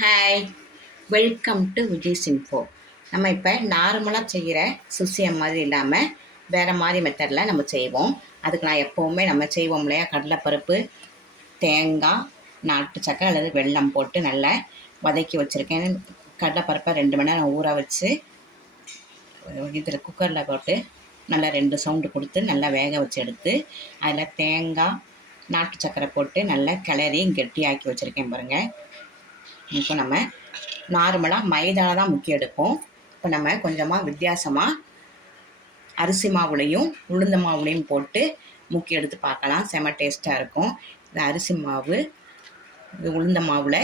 Hi, welcome to Vijay's info. நம்ம இப்போ நார்மலாக செய்கிற சுசியம் மாதிரி இல்லாமல் வேறு மாதிரி மெத்தடில் நம்ம செய்வோம். அதுக்கு நான் எப்போவுமே நம்ம செய்வோம் இல்லையா, கடலைப்பருப்பு, தேங்காய், நாட்டு சக்கரை அல்லது வெல்லம் போட்டு நல்லா வதக்கி வச்சுருக்கேன். கடலைப்பருப்பை 2 மணி நேரம் ஊற வச்சு இதில் குக்கரில் போட்டு நல்லா 2 சவுண்டு கொடுத்து நல்லா வேக வச்சு எடுத்து அதில் தேங்காய், நாட்டு சக்கரை போட்டு நல்லா கிளறி கெட்டியாக்கி வச்சுருக்கேன் பாருங்கள். இப்போ நம்ம நார்மலாக மைதாவில் தான் முக்கி எடுப்போம். இப்போ நம்ம கொஞ்சமாக வித்தியாசமாக அரிசி மாவுலையும் உளுந்த மாவுலையும் போட்டு முக்கி எடுத்து பார்க்கலாம். செம டேஸ்ட்டாக இருக்கும். இந்த அரிசி மாவு, இது உளுந்த மாவில்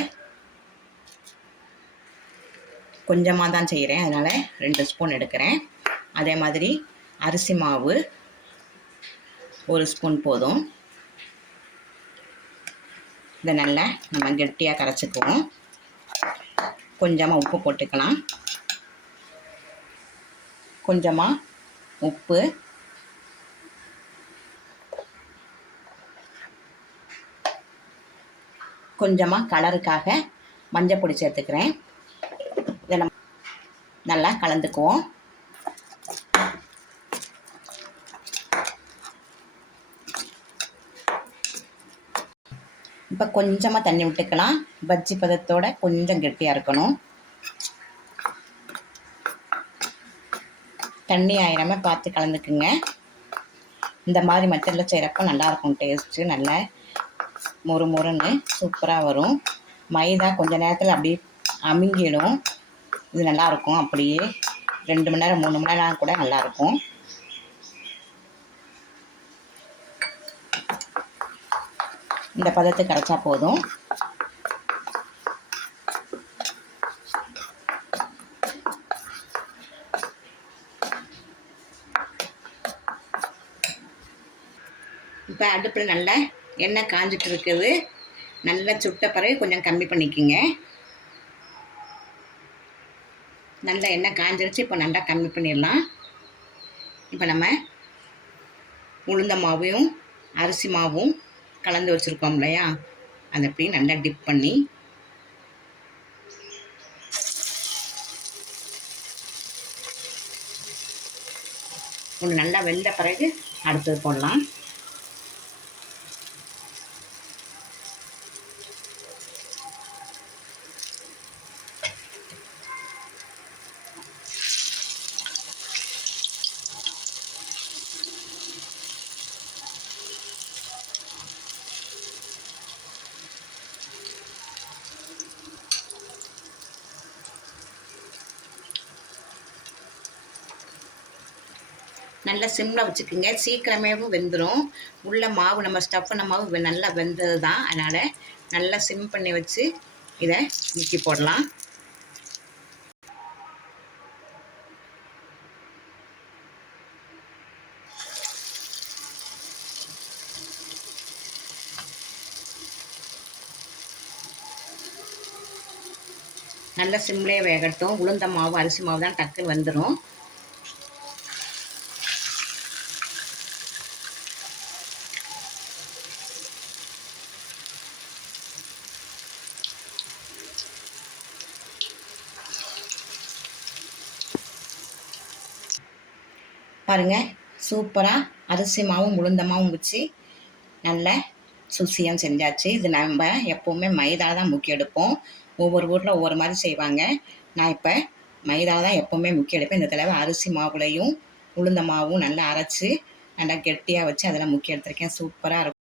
கொஞ்சமாக தான் செய்கிறேன், அதனால் 2 ஸ்பூன் எடுக்கிறேன். அதே மாதிரி அரிசி மாவு 1 ஸ்பூன் போதும். இதை நல்லா நம்ம கெட்டியாக கரைச்சிக்குவோம். கொஞ்சமாக உப்பு போட்டுக்கலாம். கொஞ்சமாக உப்பு, கொஞ்சமாக கலருக்காக மஞ்சள் பொடி சேர்த்துக்கிறேன். இதை நம்ம நல்லா கலந்துக்குவோம். இப்போ கொஞ்சமாக தண்ணி விட்டுக்கலாம். பஜ்ஜி பதத்தோட கொஞ்சம் கெட்டியாக இருக்கணும். தண்ணி ஆயிராமல் பார்த்து கலந்துக்குங்க. இந்த மாதிரி மெத்தடில் செய்கிறப்ப நல்லாயிருக்கும். டேஸ்ட்டு நல்லா மொறு மொறுன்னு சூப்பராக வரும். மைதா கொஞ்சம் நேரத்தில் அப்படியே அமுங்கிடும். இது நல்லாயிருக்கும். அப்படியே 2 மணி நேரம் 3 மணி நேரம் கூட நல்லாயிருக்கும். இந்த பதத்தை கரைச்சா போதும். இப்போ அடுப்பில் நல்லா எண்ணெய் காஞ்சிட்டு இருக்குது. நல்லா சுட்ட பிறகு கொஞ்சம் கம்மி பண்ணிக்கோங்க. நல்லா எண்ணெய் காஞ்சிருச்சு. இப்போ நல்லா கம்மி பண்ணிடலாம். இப்போ நம்ம உளுந்த மாவையும் அரிசி மாவும் கலந்து வச்சுருக்கோம் இல்லையா, அதை அப்படி நல்லா டிப் பண்ணி ஒன்று நல்லா வெந்த பிறகு அடுத்தது போடலாம். நல்லா சிம்மில் வச்சுக்கோங்க. சீக்கிரமேவும் வெந்துடும். உள்ள மாவு நம்ம ஸ்டஃப் பண்ண மாவு நல்லா வெந்தது தான். அதனால் நல்லா சிம் பண்ணி வச்சு இதை முக்கி போடலாம். நல்லா சிம்லேயே வேகட்டும். உளுந்த மாவு அரிசி மாவு தான் டக்குன்னு வந்துடும். பாருங்கள், சூப்பராக அரிசி மாவும் உளுந்த மாவும் வச்சு நல்ல சுசியம் செஞ்சாச்சு. இது நம்ம எப்போவுமே மைதாவில் தான் முக்கி எடுப்போம். ஒவ்வொரு ஊரில் ஒவ்வொரு மாதிரி செய்வாங்க. நான் இப்போ மைதாவில் தான் எப்போவுமே முக்கி எடுப்பேன். இந்த தடவை அரிசி மாவுலையும் உளுந்த மாவும் நல்லா அரைச்சி நல்லா கெட்டியாக வச்சு அதில் முக்கி எடுத்துருக்கேன். சூப்பராக இருக்கும்.